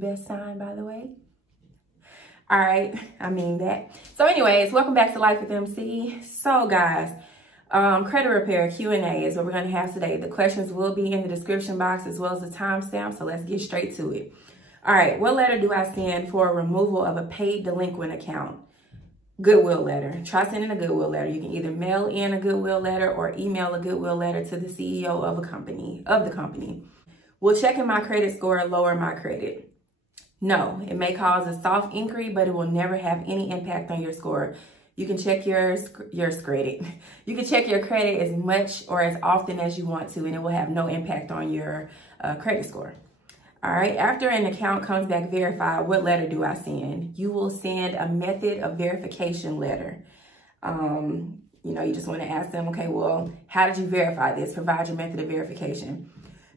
best sign, by the way. All right, I mean that. So anyways, welcome back to Life with MC. So guys, credit repair Q&A is what we're gonna have today. The questions will be in the description box as well as the timestamp, so let's get straight to it. All right, what letter do I send for removal of a paid delinquent account? Goodwill letter. Try sending a Goodwill letter. You can either mail in a Goodwill letter or email a Goodwill letter to the CEO of the company. Will checking my credit score lower my credit? No, it may cause a soft inquiry, but it will never have any impact on your score. You can check your credit. You can check your credit as much or as often as you want to, and it will have no impact on your credit score. All right, after an account comes back verified, what letter do I send? You will send a method of verification letter. You just want to ask them, okay, well, how did you verify this? Provide your method of verification.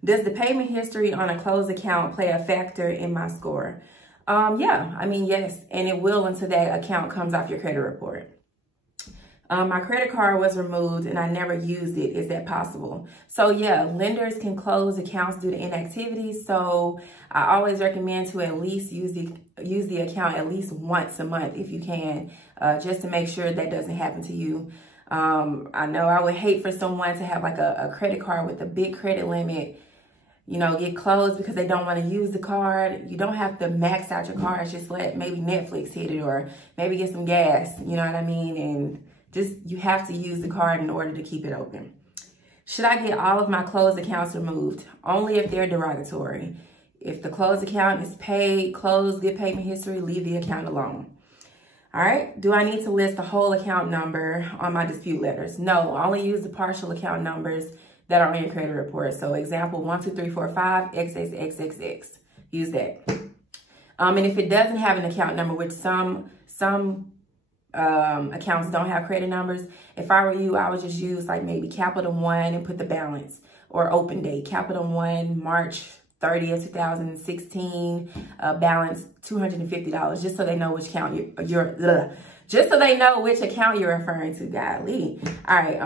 Does the payment history on a closed account play a factor in my score? Yes, and it will until that account comes off your credit report. My credit card was removed and I never used it. Is that possible? So yeah, lenders can close accounts due to inactivity. So I always recommend to at least use the account at least once a month if you can, just to make sure that doesn't happen to you. I know I would hate for someone to have like a credit card with a big credit limit, get closed because they don't want to use the card. You don't have to max out your cards. Just let maybe Netflix hit it or maybe get some gas, you know what I mean? And you have to use the card in order to keep it open. Should I get all of my closed accounts removed? Only if they're derogatory. If the closed account is paid, closed, good payment history, leave the account alone. All right, do I need to list the whole account number on my dispute letters? No, only use the partial account numbers that are on your credit report. So example 12345 XXXXX. Use that. And if it doesn't have an account number, which some accounts don't have credit numbers, if I were you, I would just use like maybe capital 1 and put the balance, or open date, capital 1, March 30th, 2016, balance $250, just so they know which account just so they know which account you're referring to. Golly. All right,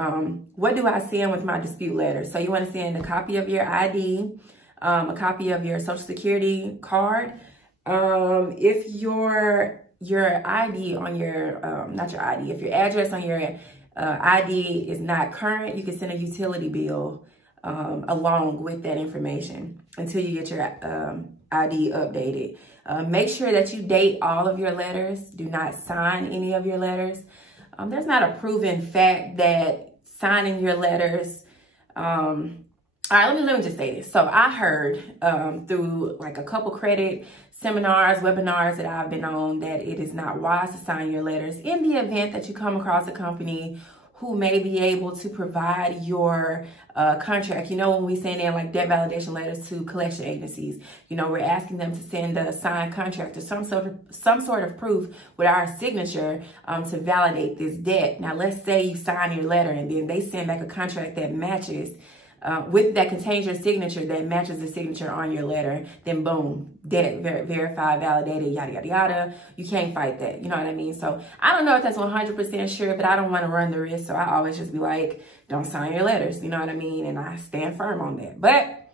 what do I send with my dispute letter? So you want to send a copy of your ID, a copy of your social security card. If your ID on your, not your ID, if your address on your ID is not current, you can send a utility bill along with that information until you get your ID updated. Make sure that you date all of your letters. Do not sign any of your letters. There's not a proven fact that signing your letters, all right, let me just say this. So I heard through like a couple credit seminars, webinars that I've been on, that it is not wise to sign your letters in the event that you come across a company who may be able to provide your contract. When we send in like debt validation letters to collection agencies, we're asking them to send a signed contract or some sort of proof with our signature to validate this debt. Now, let's say you sign your letter and then they send back a contract that matches that contains your signature, that matches the signature on your letter, then boom, debt verified, validated, yada, yada, yada. You can't fight that. You know what I mean? So I don't know if that's 100% sure, but I don't want to run the risk. So I always just be like, don't sign your letters. You know what I mean? And I stand firm on that. But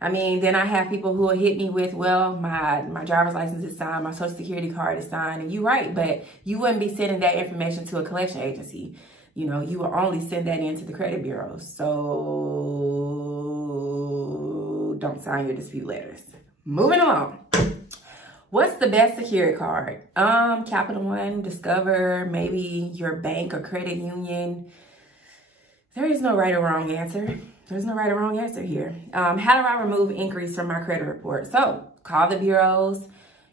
I mean, then I have people who will hit me with, well, my driver's license is signed, my social security card is signed. And you're right, but you wouldn't be sending that information to a collection agency. You will only send that into the credit bureau. So don't sign your dispute letters. Moving along. What's the best security card? Capital One, Discover, maybe your bank or credit union. There is no right or wrong answer. There's no right or wrong answer here. How do I remove inquiries from my credit report? So call the bureaus.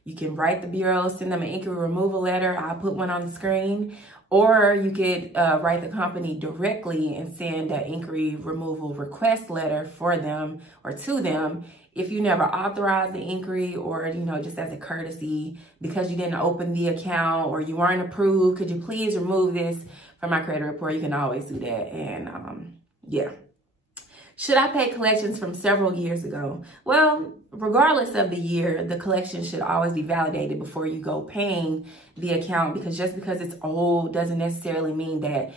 You can write the bureaus, send them an inquiry removal letter. I'll put one on the screen. Or you could write the company directly and send an inquiry removal request letter for them or to them. If you never authorized the inquiry, or, just as a courtesy because you didn't open the account or you weren't approved, could you please remove this from my credit report? You can always do that. And yeah. Should I pay collections from several years ago? Well, regardless of the year, the collection should always be validated before you go paying the account, because just because it's old doesn't necessarily mean that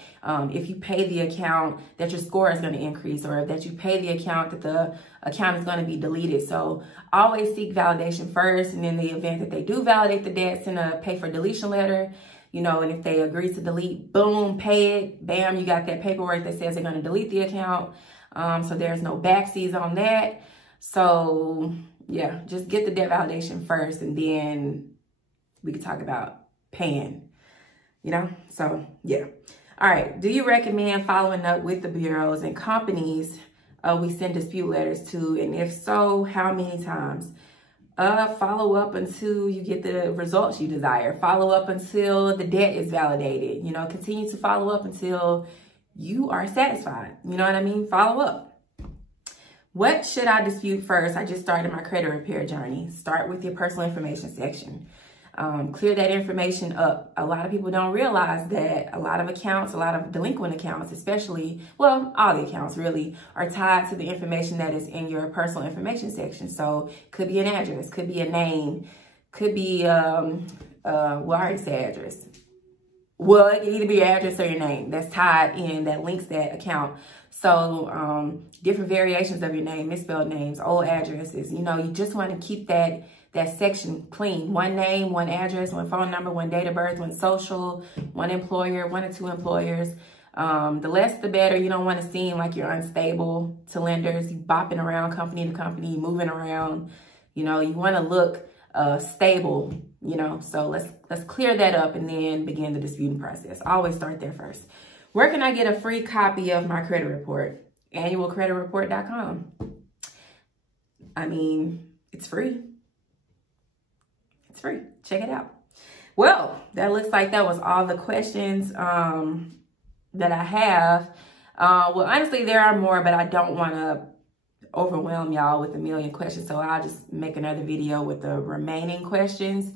if you pay the account that your score is going to increase, or that you pay the account that the account is going to be deleted. So always seek validation first, and in the event that they do validate the debt, send a pay for deletion letter. You know, and if they agree to delete, boom, pay it, bam, you got that paperwork that says they're going to delete the account. So there's no backseas on that. So yeah, just get the debt validation first, and then we can talk about paying, you know? So yeah. All right. Do you recommend following up with the bureaus and companies we send dispute letters to? And if so, how many times? Follow up until you get the results you desire. Follow up until the debt is validated. You know, continue to follow up until you are satisfied. You know what I mean? Follow up. What should I dispute first? I just started my credit repair journey. Start with your personal information section. Clear that information up. A lot of people don't realize that a lot of accounts, a lot of delinquent accounts especially, well, all the accounts really, are tied to the information that is in your personal information section. So could be an address, could be a name, could be, well, I already said address. Well, it can either be your address or your name that's tied in, that links that account. So different variations of your name, misspelled names, old addresses, you know, you just want to keep that section clean. One name, one address, one phone number, one date of birth, one social, one employer, 1 or 2 employers. The less the better. You don't want to seem like you're unstable to lenders. You bopping around company to company, moving around. You know, you want to look stable, you know. So let's clear that up and then begin the disputing process. Always start there first. Where can I get a free copy of my credit report? Annualcreditreport.com. I mean, it's free. It's free. Check it out. Well, that looks like that was all the questions that I have. Well, honestly, there are more, but I don't want to overwhelm y'all with a million questions. So I'll just make another video with the remaining questions.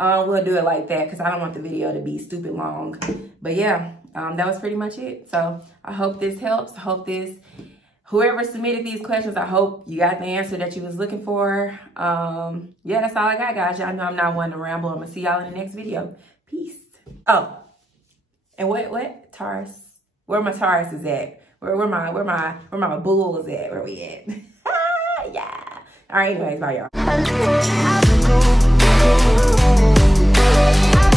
We'll do it like that because I don't want the video to be stupid long. But yeah, that was pretty much it. So I hope this helps. I hope whoever submitted these questions, I hope you got the answer that you was looking for. Yeah, that's all I got, guys. Y'all know I'm not one to ramble. I'm gonna see y'all in the next video. Peace. Oh, and what? Taurus. Where my Taurus is at? Where my bulls at? Where we at? Yeah. All right, anyways, bye y'all.